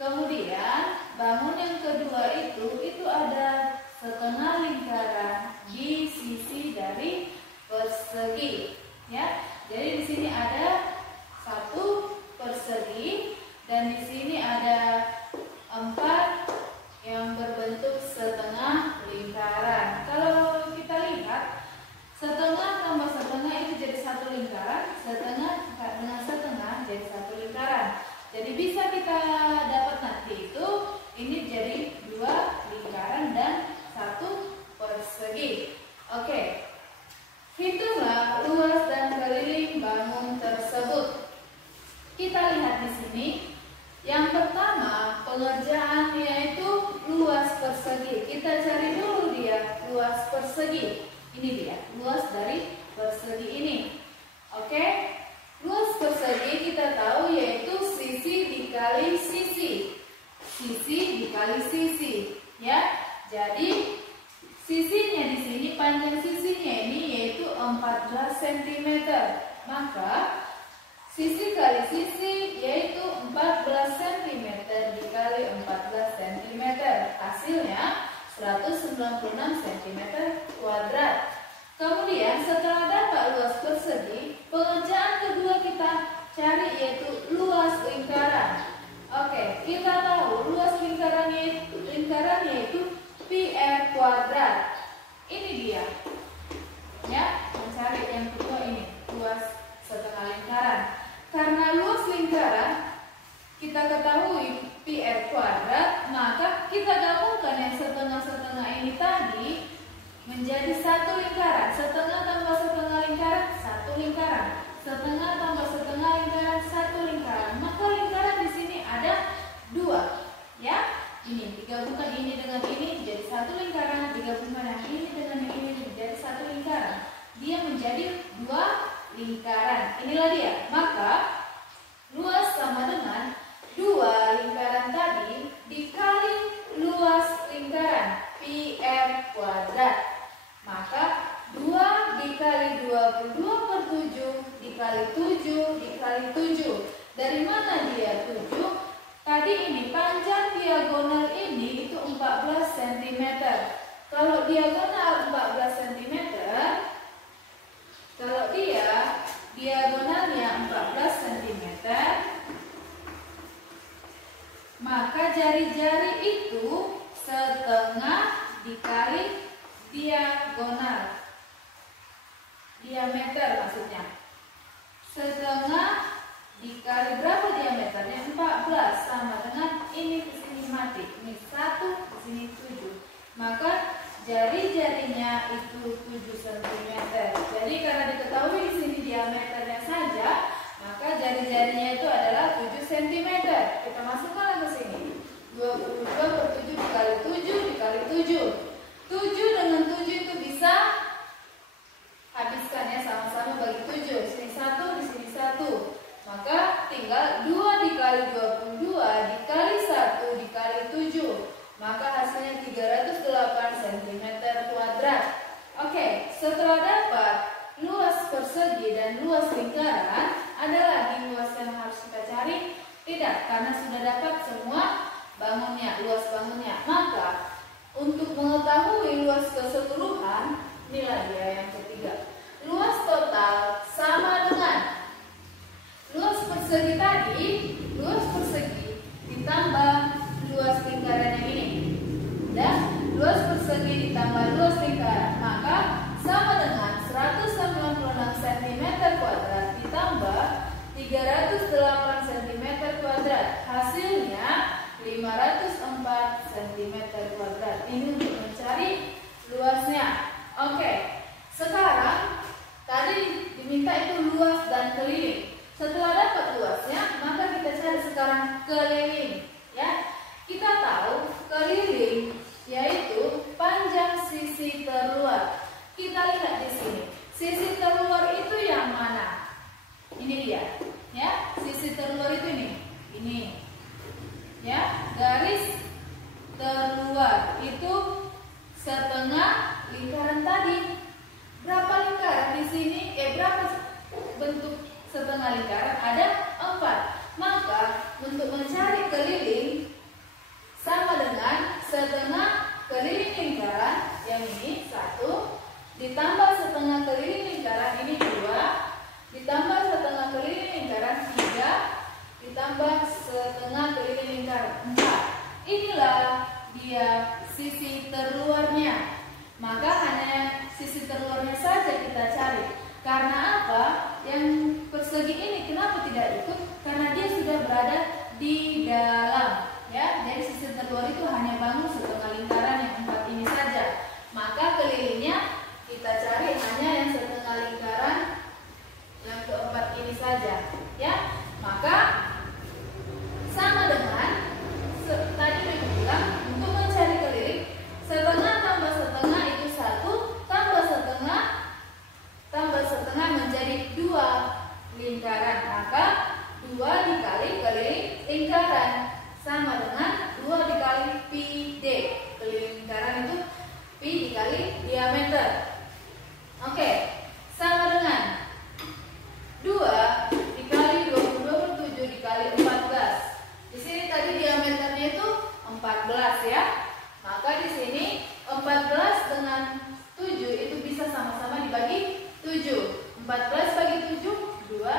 Kemudian bangun yang kedua itu ada setengah lingkaran di sisi dari persegi, ya. Jadi di sini ada satu persegi dan di sini ada 4 yang berbentuk setengah lingkaran. Kalau kita lihat setengah tambah setengah itu jadi satu lingkaran, setengah dengan setengah jadi satu lingkaran. Jadi bisa kita dapat nanti itu ini jadi 2 lingkaran dan 1 persegi. Oke. Hitunglah luas dan keliling bangun tersebut. Kita lihat di sini. Yang pertama, pengerjaan yaitu luas persegi. Kita cari dulu dia luas persegi. Ini dia, luas dari persegi ini. Oke. Luas persegi kita tahu yaitu sisi dikali sisi. Sisi dikali sisi, ya. Jadi sisinya di sini, panjang sisinya ini yaitu 14 cm. Maka sisi kali sisi yaitu 14 cm dikali 14 cm. Hasilnya 196 cm kuadrat. Kemudian setelah dapat luas persegi, pengerjaan kedua kita cari yaitu luas lingkaran. Oke, kita tahu luas lingkaran yaitu pi r kuadrat. Ini dia. Ya, mencari yang kedua ini, luas setengah lingkaran. Karena luas lingkaran kita ketahui pi r kuadrat, maka kita gabungkan yang setengah-setengah ini tadi menjadi satu lingkaran. Setengah tambah setengah lingkaran, satu lingkaran. Setengah tambah setengah lingkaran, satu lingkaran. Maka lingkaran di sini ada 2, ya. Ini digabungkan ini dengan ini jadi satu lingkaran, digabungkan yang ini dengan yang ini menjadi satu lingkaran. Dia menjadi 2 lingkaran. Inilah dia. Maka luas sama dengan 2 lingkaran tadi dikali luas lingkaran pi r kuadrat. Maka 2 dikali 22/7 dikali 7 dikali 7. Dari mana dia 7? Tadi ini panjang diagonal ini itu 14 cm. Kalau diagonal 14 cm, kalau dia diagonalnya 14 cm, maka jari-jari itu setengah dikali diagonal. Diameter maksudnya. Setengah dikali berapa diameternya? 14 sama dengan ini ke sini mati. Ini 1, ke sini 7. Maka jari-jarinya itu 7 cm. Jadi karena diketahui di sini diameternya saja, maka jari-jarinya itu adalah 7 cm. Kita masukkan ke sini. 22/7 dikali 7 dikali 7. 7 dengan 7 itu bisa habiskan ya, sama-sama bagi 7. Sini 1, di sini 1. Maka tinggal 2 dikali 22 dikali 1 dikali 7. Maka hasilnya 308 cm kuadrat. Oke, setelah dapat luas persegi dan luas lingkaran, ada lagi luas yang harus kita cari? Tidak, karena sudah dapat semua bangunnya, luas bangunnya. Maka untuk mengetahui luas keseluruhan, inilah dia yang ketiga. Luas total sama dengan luas persegi tadi, luas persegi ditambah luas lingkaran yang ini. Dan luas persegi ditambah luas lingkaran, maka sama dengan 196 cm kuadrat ditambah 308 cm kuadrat. Hasilnya 504 cm kuadrat. Ini untuk mencari luasnya. Oke, sekarang tadi diminta itu luas dan keliling. Setelah dapat luasnya, maka kita cari sekarang keliling. Ya, kita tahu keliling yaitu panjang sisi terluar. Kita lihat di sini. Sisi terluar itu yang mana? Ini dia. Ya, sisi terluar itu ini. Ini. Ya, garis terluar itu setengah lingkaran tadi. Berapa lingkaran di sini? Berapa bentuk setengah lingkaran? Ada 4. Maka untuk mencari keliling setengah keliling lingkaran yang ini 1, ditambah setengah keliling lingkaran ini 2, ditambah setengah keliling lingkaran 3, ditambah setengah keliling lingkaran 4. Inilah dia sisi terluarnya. Maka hanya sisi terluarnya saja kita cari. Karena apa? Yang persegi ini kenapa tidak ikut? Karena dia sudah berada di dalam, ya. Jadi sisi terluar itu hanya bangun setengah lingkaran yang 4 ini saja. Maka kelilingnya kita cari hanya yang setengah lingkaran yang keempat ini saja, ya. Maka sama dengan tadi saya bilang, untuk mencari keliling setengah tambah setengah itu 1, tambah setengah menjadi 2 lingkaran. Maka 2 dikali keliling lingkaran sama dengan 2 dikali pi d. Keliling lingkaran itu pi dikali diameter. Oke, sama dengan 2 dikali 27 dikali 14. Di sini tadi diameternya itu 14, ya. Maka di sini 14 dengan 7 itu bisa sama-sama dibagi 7. 14 bagi 7 2,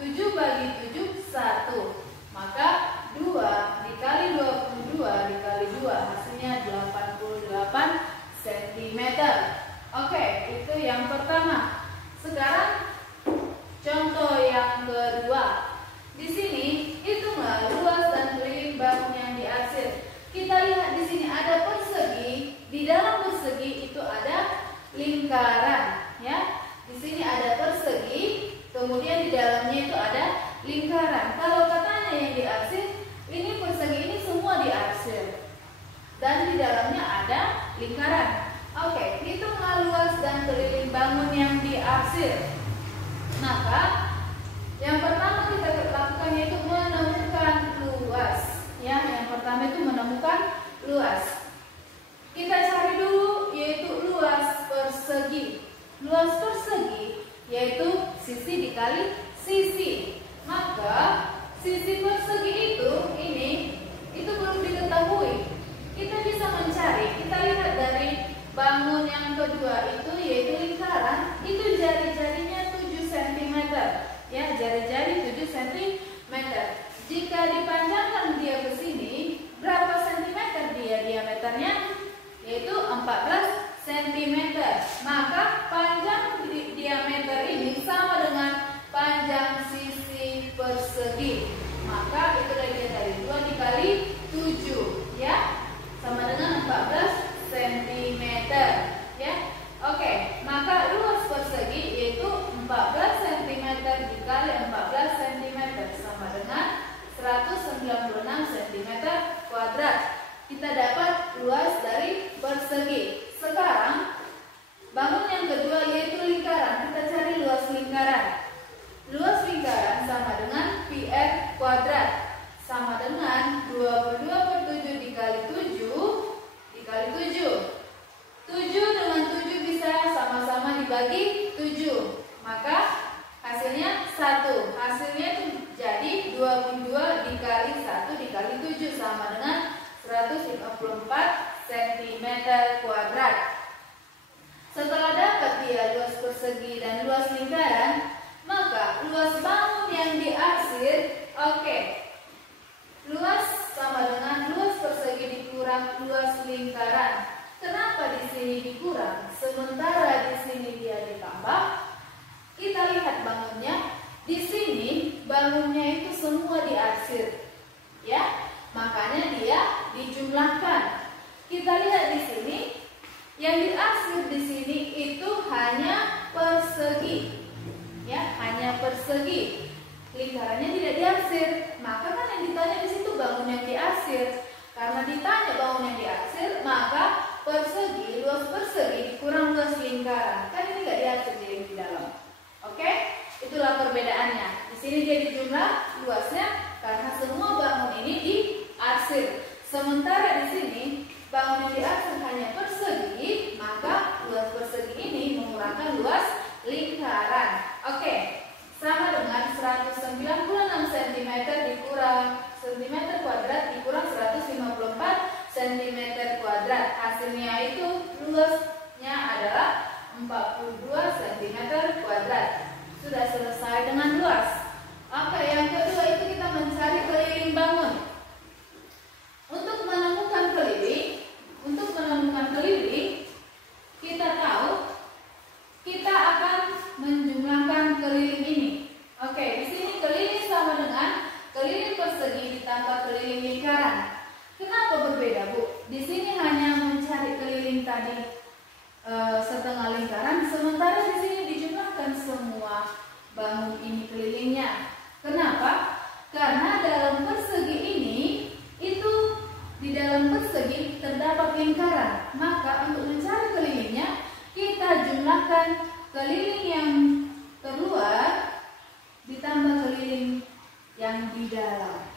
7 bagi 7 1. Maka 2 dikali 22 dikali 2 hasilnya 88 cm. Oke, itu yang pertama. Sekarang contoh yang kedua. Di sini hitunglah luas dan keliling bangun yang diarsir. Kita lihat di sini ada persegi. Di dalam persegi itu ada lingkaran, ya. Di sini ada persegi, kemudian di dalamnya itu ada lingkaran. Kalau katanya yang diarsir, ini persegi ini semua diarsir. Dan di dalamnya ada lingkaran. Oke, hitunglah luas dan keliling bangun yang diarsir. Maka yang pertama kita lakukan yaitu menemukan luas. Ya, yang pertama itu menemukan luas. Kita cari dulu yaitu luas persegi. Luas persegi yaitu sisi dikali sisi. Maka sisi persegi itu belum diketahui. Kita bisa mencari. Kita lihat dari bangun yang kedua itu yaitu lingkaran. Itu jari-jarinya 7 cm. Ya, jari-jari 7 cm. Jika dipanjangkan dia ke sini, berapa sentimeter dia diameternya? Yaitu 14 cm. Maka panjang diameter ini sama dengan panjang sisi persegi. Maka itulah dia tadi 2 dikali 7, ya, sama dengan 14 cm. Ya, oke. Maka luas persegi yaitu 14 cm dikali 14 cm sama dengan 196 cm kuadrat. Kita dapat luas dari persegi. Sekarang bangun yang kedua yaitu lingkaran. Kita cari luas lingkaran. Luas lingkaran sama dengan pi r kuadrat sama dengan 22 per 7 dikali 7 dikali 7. 7 dengan 7 bisa sama-sama dibagi 7. Maka hasilnya 1. Hasilnya itu jadi 22 dikali 1 dikali 7 sama dengan 154 cm kuadrat. Setelah dapat dia luas persegi dan luas lingkaran, maka luas bangun yang diarsir, oke. Luas sama dengan luas persegi dikurang luas lingkaran. Kenapa di sini dikurang? Sementara di sini dia ditambah. Kita lihat bangunnya. Di sini bangunnya itu semua diarsir, ya. Makanya dia dijumlahkan. Kita lihat di sini, yang diarsir di sini itu hanya persegi, ya, hanya persegi. Lingkarannya tidak diarsir. Maka kan yang ditanya di situ bangun yang diarsir. Karena ditanya bangun yang diarsir, maka persegi, luas persegi kurang luas lingkaran. Kan ini nggak diarsir jadi di dalam. Oke, itulah perbedaannya. Di sini dia dijumlah luasnya karena semua bangun ini diarsir. Sementara di sini bangun yang diarsir hanya persegi, maka luas persegi ini mengurangkan luas lingkaran. Oke, sama dengan 196 cm dikurang cm kuadrat dikurang 154 cm dengan luas. Oke, yang kedua itu kita mencari keliling bangun. Untuk menemukan keliling, kita tahu kita akan menjumlahkan keliling ini. Oke, di sini keliling sama dengan keliling persegi ditambah keliling lingkaran. Kenapa berbeda, Bu? Di sini hanya mencari keliling tadi setengah lingkaran, sementara di sini dijumlahkan semua bangun ini kelilingnya. Kenapa? Karena dalam persegi ini itu di dalam persegi terdapat lingkaran. Maka untuk mencari kelilingnya kita jumlahkan keliling yang terluar ditambah keliling yang di dalam.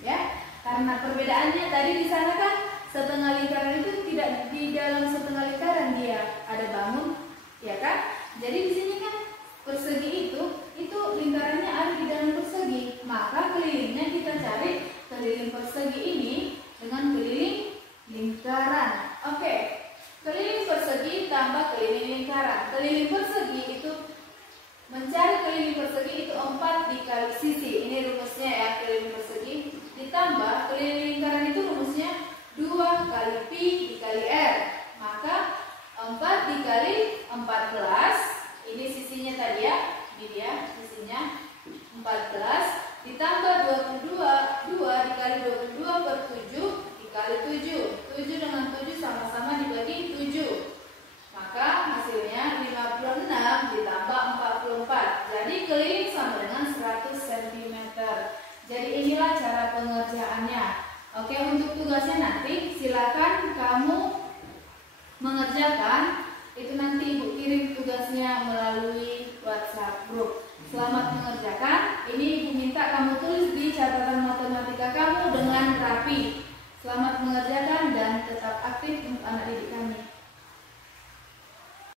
Ya, karena perbedaannya tadi di sana kan setengah lingkaran itu tidak di dalam setengah lingkaran, dia ada bangun, ya kan? Jadi di sini kan persegi itu lingkarannya ada di dalam persegi, maka kelilingnya kita cari keliling persegi ini dengan keliling lingkaran. Oke, keliling persegi tambah keliling lingkaran. Keliling persegi itu mencari keliling persegi itu 4 dikali sisi. Ini rumusnya ya, keliling persegi ditambah keliling lingkaran itu rumusnya 2 kali pi dikali r. Maka 4 dikali 14, ini sisinya tadi ya, ini dia sisinya 14 ditambah 22, 2 dikali 22 per 7 dikali 7. 7 dengan 7 sama-sama dibagi 7. Maka hasilnya 56 ditambah 44. Jadi keliling sama dengan 100 cm. Jadi inilah cara pengerjaannya. Oke, untuk tugasnya nanti silakan kamu mengerjakan. Itu nanti Ibu kirim tugasnya melalui WhatsApp group. Selamat mengerjakan. Ini Ibu minta kamu tulis di catatan matematika kamu dengan rapi. Selamat mengerjakan dan tetap aktif untuk anak didik kami.